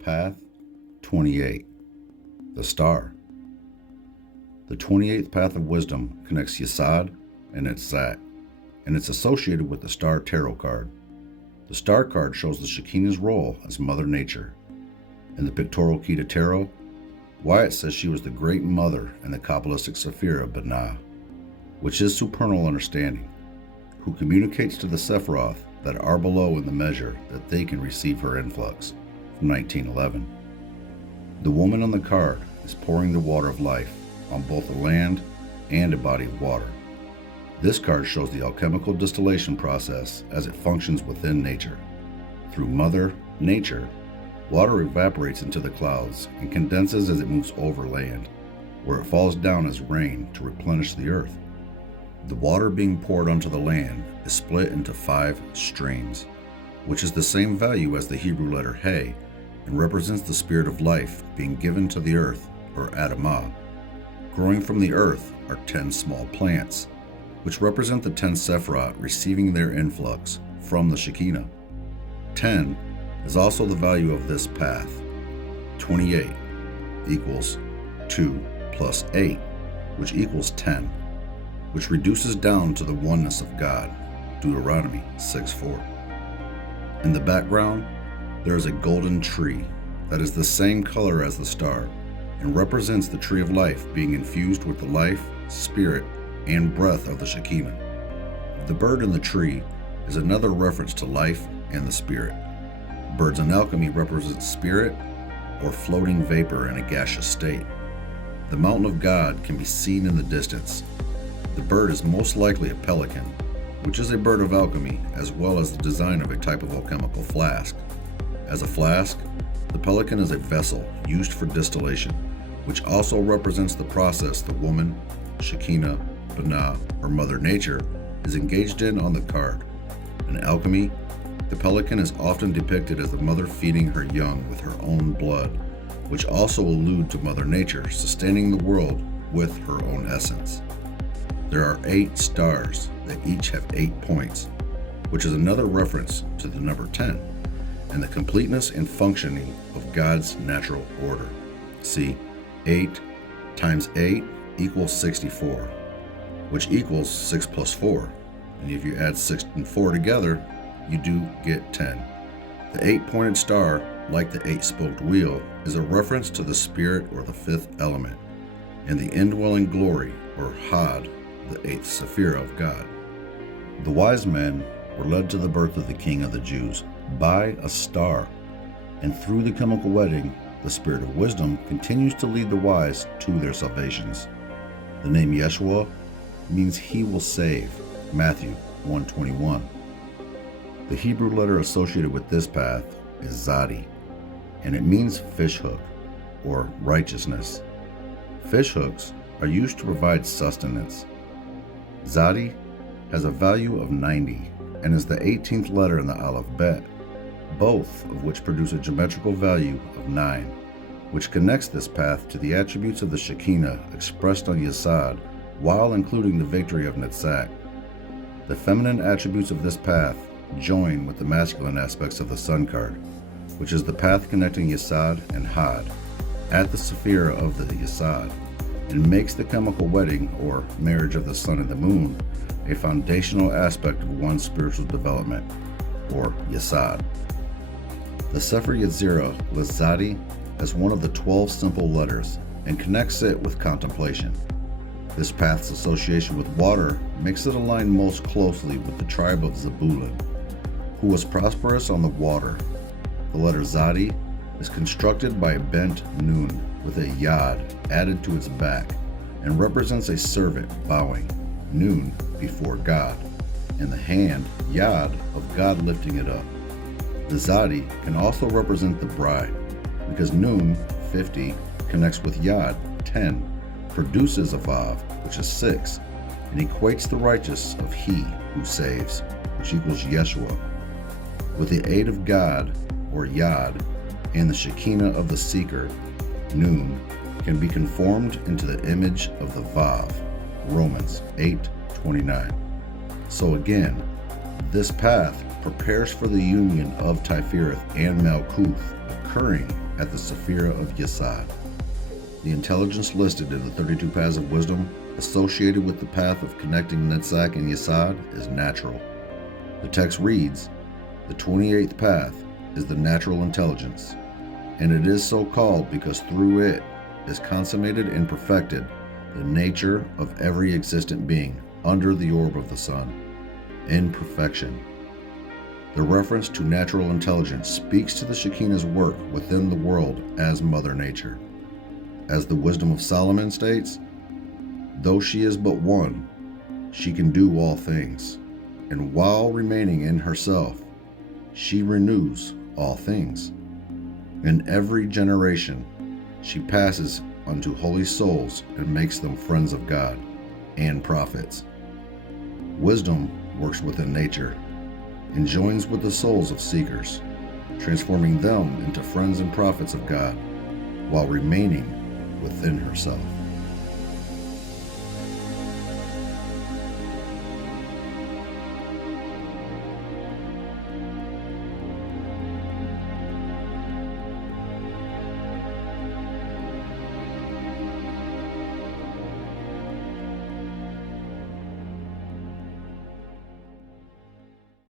Path 28. The Star. The 28th Path of Wisdom connects Yesod and Netzach, and it's associated with the Star Tarot card. The Star card shows the Shekinah's role as Mother Nature. In the pictorial key to Tarot, Wyatt says she was the Great Mother in the Kabbalistic Sephirah Binah, which is supernal understanding, who communicates to the Sephiroth that are below in the measure that they can receive her influx, from 1911. The woman on the card is pouring the water of life on both a land and a body of water. This card shows the alchemical distillation process as it functions within nature. Through Mother Nature, water evaporates into the clouds and condenses as it moves over land, where it falls down as rain to replenish the earth. The water being poured onto the land is split into 5 streams, which is the same value as the Hebrew letter He, and represents the spirit of life being given to the earth, or Adamah. Growing from the earth are 10 small plants, which represent the 10 Sephirot receiving their influx from the Shekinah. 10 is also the value of this path. 28 equals 2 plus 8, which equals 10, which reduces down to the oneness of God, Deuteronomy 6:4. In the background, there is a golden tree that is the same color as the star and represents the tree of life being infused with the life, spirit, and breath of the Shekinah. The bird in the tree is another reference to life and the spirit. Birds in alchemy represent spirit or floating vapor in a gaseous state. The mountain of God can be seen in the distance. The bird is most likely a pelican, which is a bird of alchemy as well as the design of a type of alchemical flask. As a flask, the pelican is a vessel used for distillation, which also represents the process the woman, Shekinah, Binah, or Mother Nature is engaged in on the card. In alchemy, the pelican is often depicted as the mother feeding her young with her own blood, which also allude to Mother Nature sustaining the world with her own essence. There are 8 stars that each have 8 points, which is another reference to the number 10 and the completeness and functioning of God's natural order. See, 8 times 8 equals 64, which equals 6 plus 4. And if you add 6 and 4 together, you do get 10. The 8-pointed star, like the 8-spoked wheel, is a reference to the spirit or the 5th element, and the indwelling glory, or Had, the 8th Sephirah of God. The wise men were led to the birth of the King of the Jews by a star, and through the chemical wedding, the spirit of wisdom continues to lead the wise to their salvations. The name Yeshua means he will save, Matthew 1:21. The Hebrew letter associated with this path is Zadi, and it means fish hook, or righteousness. Fish hooks are used to provide sustenance. Zadi has a value of 90 and is the 18th letter in the alphabet, both of which produce a geometrical value of 9, which connects this path to the attributes of the Shekinah expressed on Yesod while including the victory of Netzach. The feminine attributes of this path join with the masculine aspects of the Sun card, which is the path connecting Yesod and Had at the Sephirah of the Yesod, and makes the chemical wedding, or marriage of the sun and the moon, a foundational aspect of one's spiritual development, or Yesod. The Sefer Yetzirah lists Zadi as one of the 12 simple letters and connects it with contemplation. This path's association with water makes it align most closely with the tribe of Zebulun, who was prosperous on the water. The letter Zadi is constructed by a bent nun with a yad added to its back and represents a servant bowing, nun, before God, and the hand, yad, of God lifting it up. The Zadi can also represent the bride, because nun, 50, connects with yad, 10, produces a vav, which is 6, and equates the righteous of he who saves, which equals Yeshua. With the aid of God, or yad, and the Shekinah of the seeker, nun, can be conformed into the image of the vav, Romans 8:29. So again, this path prepares for the union of Tifereth and Malkuth occurring at the Sephira of Yesod. The intelligence listed in the 32 paths of wisdom associated with the path of connecting Netzach and Yesod is natural. The text reads, "The 28th path is the natural intelligence, and it is so called because through it is consummated and perfected the nature of every existent being under the orb of the sun, in perfection." The reference to natural intelligence speaks to the Shekinah's work within the world as Mother Nature. As the Wisdom of Solomon states, "Though she is but one, she can do all things, and while remaining in herself, she renews all things. In every generation, she passes unto holy souls and makes them friends of God and prophets." Wisdom works within nature and joins with the souls of seekers, transforming them into friends and prophets of God while remaining within herself.